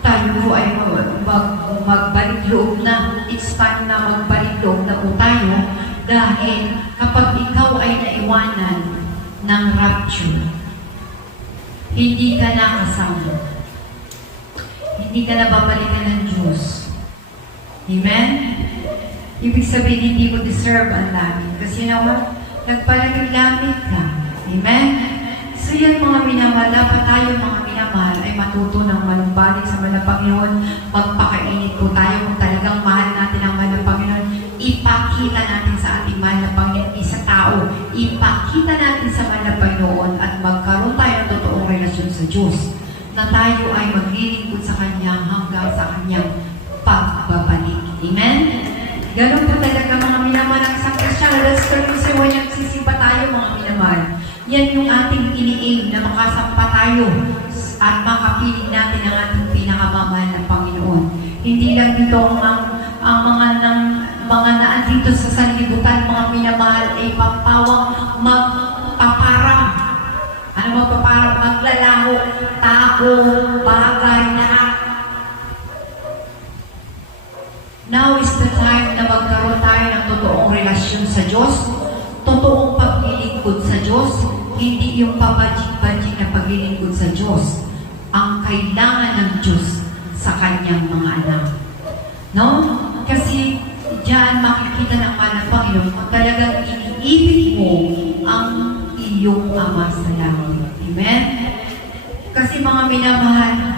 tayo ay magbalik loob na. It's time na magbalik loob na po tayo dahil kapag ikaw ay naiwanan ng rapture, hindi ka na kasama. Hindi ka na babalikan ng Diyos. Amen? Ibig sabihin, hindi mo deserve ang langit. Kasi naman, nagpalagay-langit ka. Amen? So yan mga minamahal, dapat tayo mga minamahal ay matuto ng manumbalik sa mahal na Panginoon. Magpakainit po tayo kung talagang mahal natin ang mahal na Panginoon. Ipakita natin sa ating mahal na Panginoon, isa tao. Ipakita natin sa mahal na Panginoon at magkaroon tayo ng totoong relasyon sa Diyos na tayo ay maglilingkod sa Kanya hanggang sa Kanyang pagbabalik. Amen? Ganun po talaga mga minamahal ang isang Kristyano. Let's turn to say, when nagsisimba tayo mga minamahal. Yan yung ating ini-aim na makasampa tayo at makapiling natin ang ating pinakamamahal na Panginoon. Hindi lang dito ang mga naandito sa sanlibutan, mga minamahal, ay magpaparang. Ano magpaparang? Maglalaho, tako, bagay, lahat. Now is the time na magkaroon tayo ng totoong relasyon sa Diyos, totoong paglilingkod sa Diyos, hindi yung pabadjik-badjik na paglilingkod sa Diyos. Ang kailangan ng Diyos sa Kanyang mga anak. No? Kasi diyan makikita ng mahal na Panginoon kung talagang iniibig mo ang iyong Ama sa langit. Amen? Kasi mga minamahal,